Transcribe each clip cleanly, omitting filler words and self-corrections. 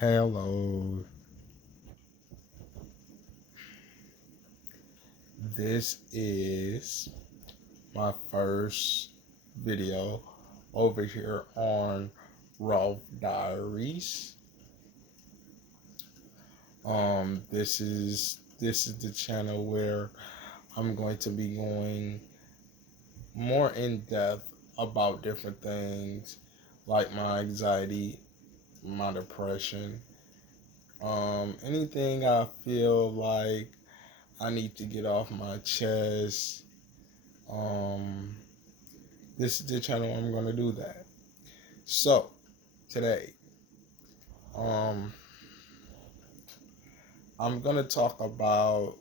Hello, this is my first video over here on Raw Diaries. This is the channel where I'm going to be going more in depth about different things like my anxiety, my depression, anything I feel like I need to get off my chest. Um, this is the channel I'm gonna do that. So today, um, I'm gonna talk about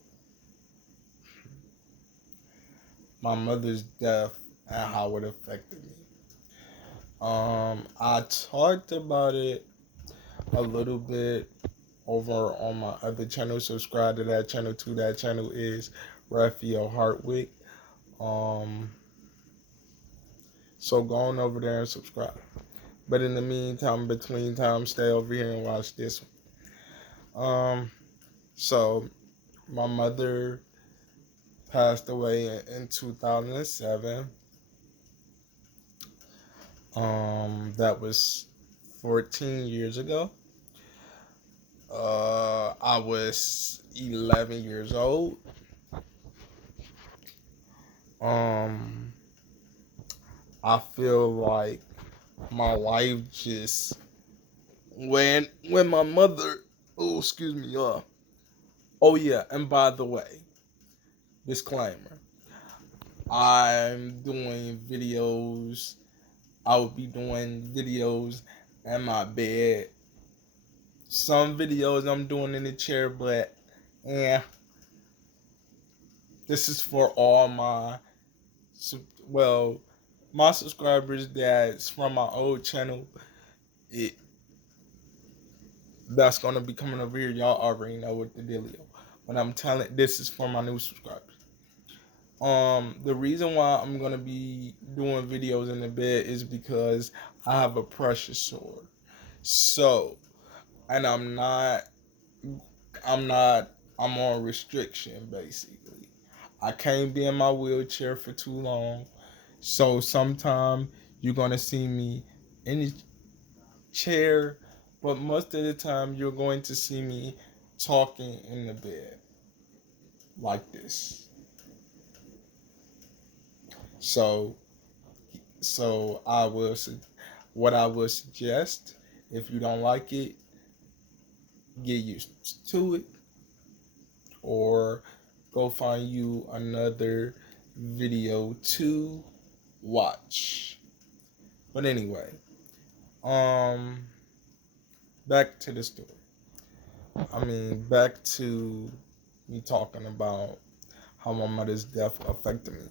my mother's death and how it affected me. I talked about it a little bit over on my other channel. Subscribe to that channel too. That channel is Raphael Hartwick. Um, so go on over there and subscribe. But in the meantime, between time, stay over here and watch this one. So my mother passed away in 2007. That was 14 years ago. I was 11 years old. Um, I feel like my life just when my mother. Oh, excuse me, y'all. Oh yeah, and by the way, disclaimer: I'm doing videos. I will be doing videos in my bed. Some videos I'm doing in the chair, but yeah, this is for all well, my subscribers that's from my old channel. It That's gonna be coming over here. Y'all already know what the dealio. But I'm telling, this is for my new subscribers. The reason why I'm gonna be doing videos in the bed is because I have a pressure sore. So, and I'm not, I'm on restriction basically. I can't be in my wheelchair for too long. So sometime you're gonna see me in the chair, but most of the time you're going to see me talking in the bed like this. So so what I would suggest, if you don't like it, get used to it, or go find you another video to watch. But anyway, um, back to the story. Back to me talking about how my mother's death affected me.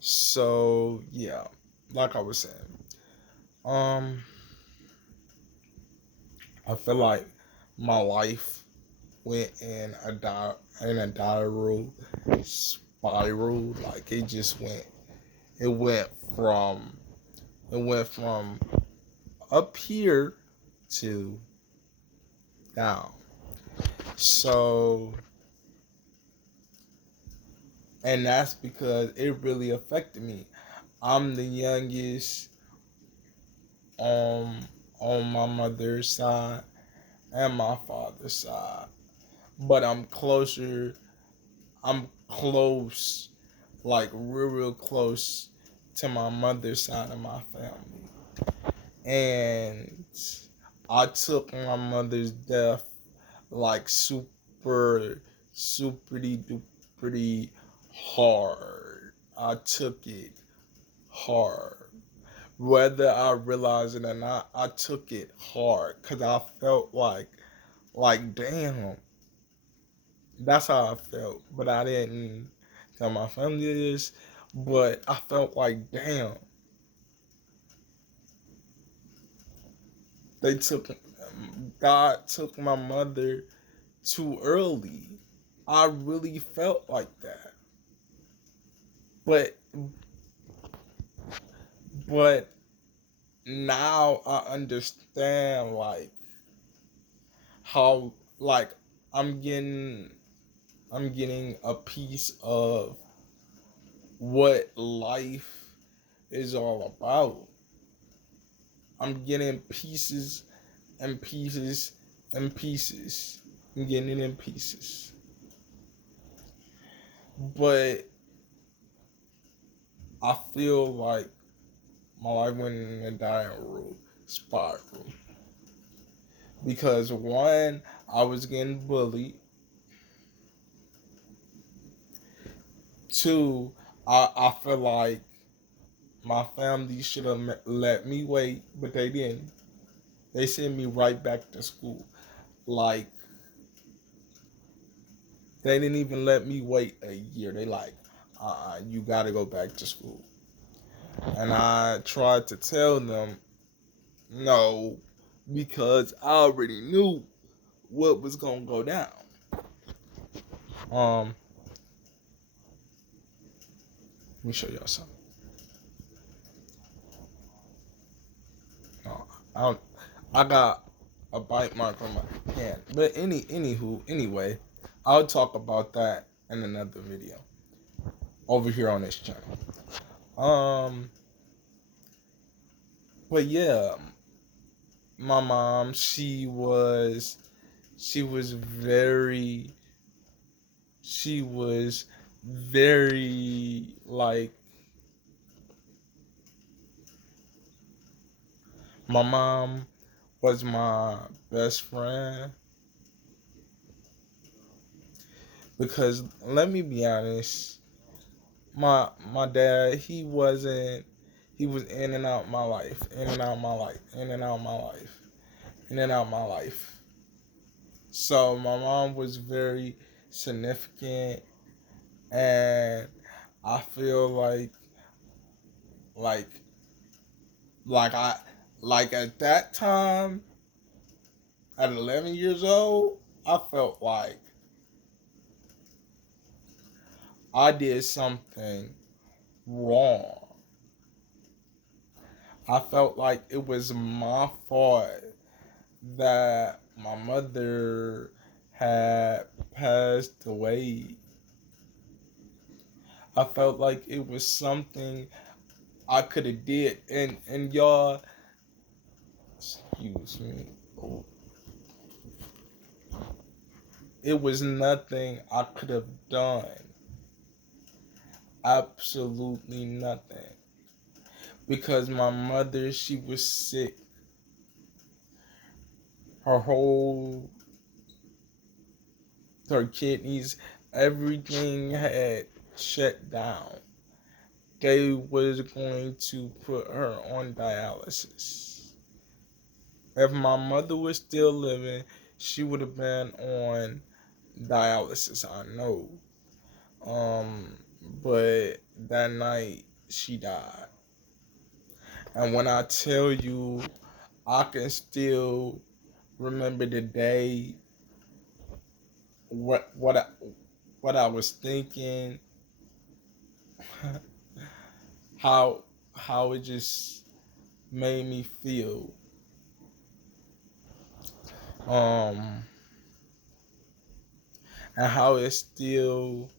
So yeah, like I was saying, um, I feel like my life went in a spiral. Like it went from it went from up here to down. So, and that's because it really affected me. I'm the youngest on on my mother's side and my father's side, but I'm close, like real close to my mother's side of my family. And I took my mother's death like super duper hard. I took it hard. Whether I realized it or not, I took it hard because I felt like damn, that's how I felt. But I didn't tell my family this. But I felt like damn, they took God took my mother too early. I really felt like that. But but now I understand, like how like I'm getting I'm getting a piece of what life is all about. I'm getting pieces and pieces and pieces. I'm getting it in pieces. But I feel like my life went in a downward spiral. Because one, I was getting bullied. Two, I feel like my family should have let me wait, but they didn't. They sent me right back to school. Like, they didn't even let me wait a year. They like, you gotta go back to school. And I tried to tell them no, because I already knew what was gonna go down. Let me show y'all something. No, I don't. I got a bite mark on my hand. But anyway, I'll talk about that in another video over here on this channel. But yeah, my mom, she was very like, my mom was my best friend. Because let me be honest, my dad, he was in and out my life, in and out my life, in and out my life, in and out my life. So my mom was very significant, and I feel like like I like at that time, at 11 years old, I felt like I did something wrong. I felt like it was my fault that my mother had passed away. I felt like it was something I could have did, and y'all, excuse me. Oh, it was nothing I could have done. Absolutely nothing. Because my mother, she was sick. Her kidneys, everything had shut down. They was going to put her on dialysis. If my mother was still living, she would have been on dialysis, I know. But that night she died. And when I tell you, I can still remember the day, what I was thinking, how it just made me feel. And how it's still,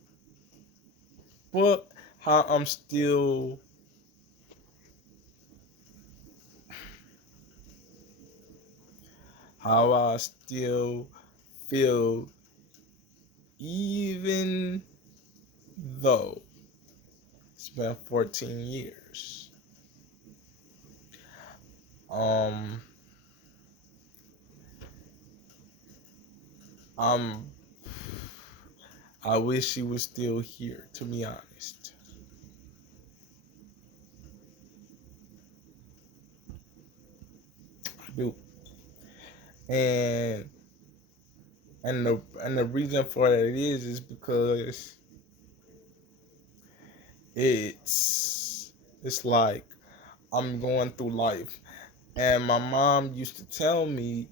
but how I'm still, how I still feel, even though it's been 14 years. I'm I wish she was still here, to be honest. I do. And the reason for that is because it's like I'm going through life, and my mom used to tell me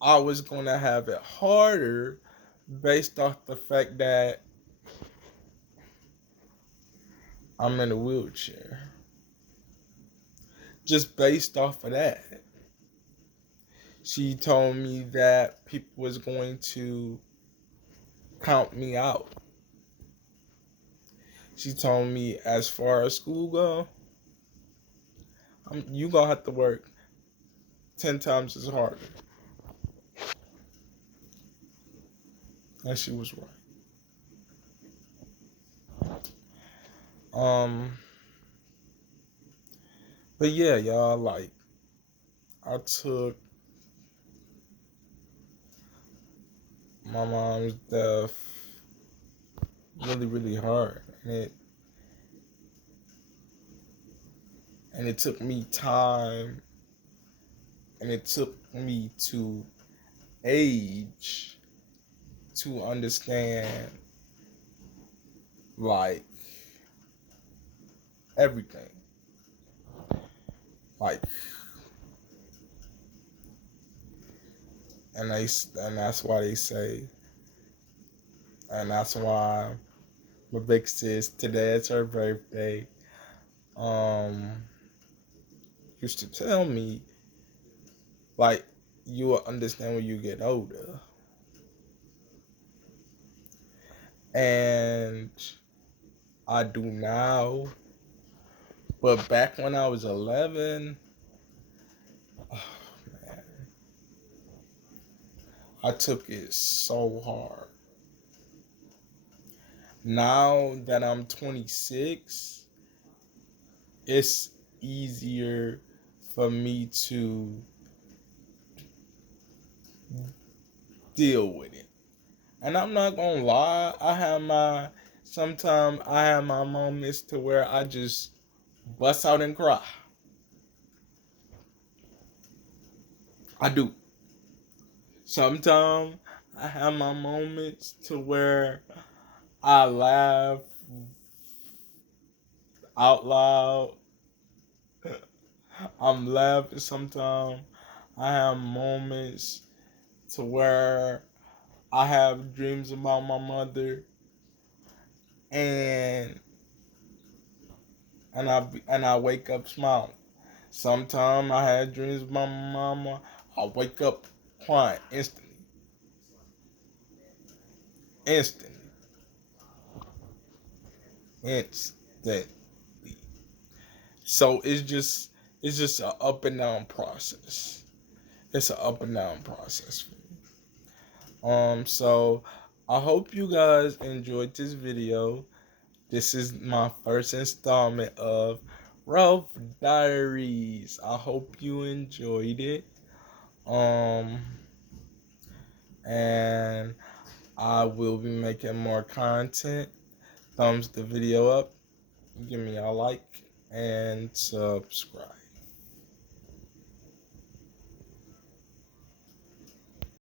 I was gonna have it harder based off the fact that I'm in a wheelchair. Just based off of that. She told me that people was going to count me out. She told me as far as school go, you gonna have to work 10 times as harder. And she was right. But yeah, y'all, like, I took my mom's death really, really hard. And it took me time, and it took me to age to understand, like, everything. Like, and that's why they say, and that's why my big sis, today it's her birthday, used to tell me, like, you will understand when you get older. And I do now. But back when I was 11, oh man, I took it so hard. Now that I'm 26, it's easier for me to deal with it. And I'm not gonna lie, sometimes I have my moments to where I just bust out and cry. I do. Sometimes I have my moments to where I laugh out loud. I'm laughing sometimes. I have moments to where I have dreams about my mother, and I wake up smiling. Sometimes I have dreams about my mama. I wake up crying instantly. Instantly. Instantly. So it's just an up and down process. It's an up and down process for me. So I hope you guys enjoyed this video. This is my first installment of Ralph Diaries. I hope you enjoyed it. And I will be making more content. Thumbs the video up, give me a like, and subscribe.